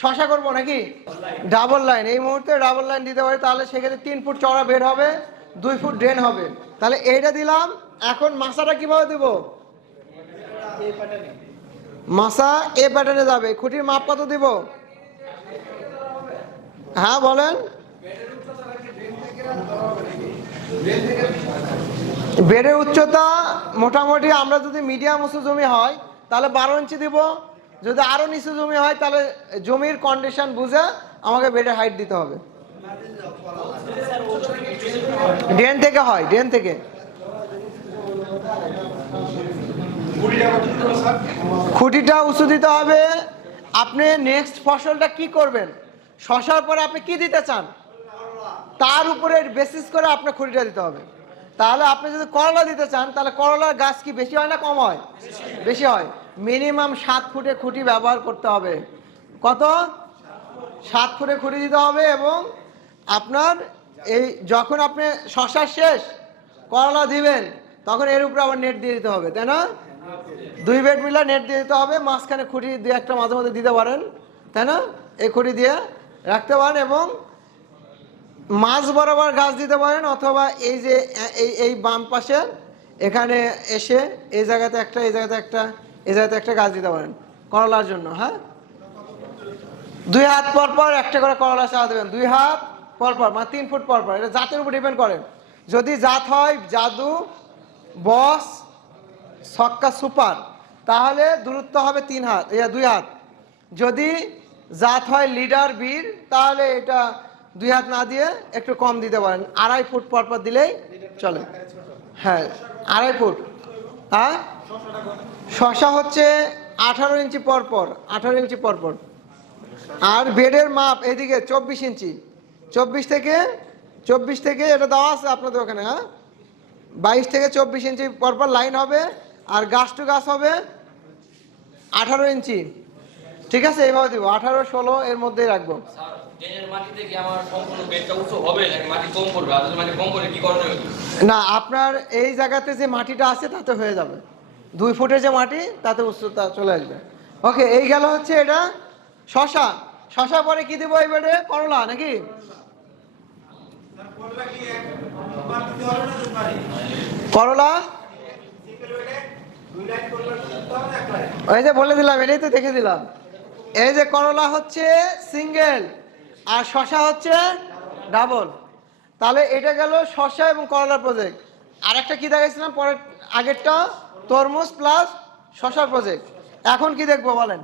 শশা করব নাকি? ডাবল লাইন এই মুহূর্তে ডাবল লাইন দিতে পারি, তাহলে সেক্ষেত্রে তিন ফুট চড়া বেড হবে, দুই ফুট ড্রেন হবে। তাহলে এইটা দিলাম, এখন মাসাটা কীভাবে দিব? মাসা এ প্যাটার্নে যাবে, খুঁটির মাপ কত দিব? হ্যাঁ বলেন। বেডের উচ্চতা মোটামুটি আমরা যদি মিডিয়াম উঁচু জমি হয়, তাহলে বারো ইঞ্চি দিব। যদি আরও নিচু জমি হয়, তাহলে জমির কন্ডিশন বুঝে আমাকে বেডের হাইট দিতে হবে। ড্রেন থেকে হয়, ড্রেন থেকে। খুঁটিটা উঁচু দিতে হবে। আপনি নেক্সট ফসলটা কি করবেন? শশার পরে আপনি কি দিতে চান? তার উপরে বেসিস করে আপনার খুঁটিটা দিতে হবে। তাহলে আপনি যদি করলা দিতে চান, তাহলে করলার গাছ কি বেশি হয় না কম হয়? বেশি হয়। মিনিমাম সাত ফুটে খুঁটি ব্যবহার করতে হবে। কত? সাত ফুটে খুঁটি দিতে হবে এবং আপনার এই যখন আপনি শশা শেষ করলা দিবেন, তখন এর উপরে আবার নেট দিয়ে দিতে হবে, তাই না? দুই বেড মিলা নেট দিয়ে দিতে হবে, মাঝখানে খুঁটি দিয়ে একটা মাঝে মাঝে দিতে পারেন, তাই না? এই খুঁটি দিয়ে রাখতে পারেন এবং মাঝ বরাবর গাছ দিতে পারেন অথবা এই যে এই এই বাম পাশে এখানে এসে এই জায়গাতে একটা, এই জায়গাতে একটা জায়গাতে একটা গাছ দিতে পারেন, করলার জন্য হ্যাঁ? দুই হাত পর পর একটা করে করলা চারা দেবেন, দুই হাত পর পর মানে তিন ফুট পর পর, এটা জাতের উপর ডিপেন্ড করে। যদি জাত হয় জাদু, বস, ছক্কা সুপার, তাহলে দূরত্ব হবে তিন হাত দুই হাত। যদি জাত হয় লিডার, বীর, তাহলে এটা দুই হাত না দিয়ে একটু কম দিতে পারেন, আড়াই ফুট পর পর দিলেই চলে। হ্যাঁ আড়াই ফুট। হ্যাঁ? শশা হচ্ছে আঠারো ইঞ্চি পর পর, আঠারো ইঞ্চি পর পর। আর বেডের মাপ এদিকে চব্বিশ ইঞ্চি। চব্বিশ থেকে চব্বিশ থেকে এটা দেওয়া আছে আপনাদের ওখানে হ্যাঁ? বাইশ থেকে চব্বিশ ইঞ্চি পরপর লাইন হবে, আর গাছ টু গাছ হবে আঠারো ইঞ্চি। ঠিক আছে এইভাবে দিব। আঠারো ষোলো এর মধ্যেই রাখব। না আপনার এই জায়গাতে যে মাটিটা আছে তাতে হয়ে যাবে। দুই ফুটের যে মাটি তাতে উচ্চতা চলে আসবে। ওকে এই গেল হচ্ছে এটা শশা। শশা পরে কি দিব এই বেডে? করলা নাকি? করলা? ওই যে বলে দিলাম এটাই তো দেখে দিলাম। এই যে করলা হচ্ছে সিঙ্গেল আর শশা হচ্ছে ডাবল। তাহলে এটা গেল শশা এবং করলার প্রজেক্ট আর একটা কী দেখাইছিলাম পরের আগেরটা? তরমুজ প্লাস শশার প্রজেক্ট এখন কি দেখব বলেন?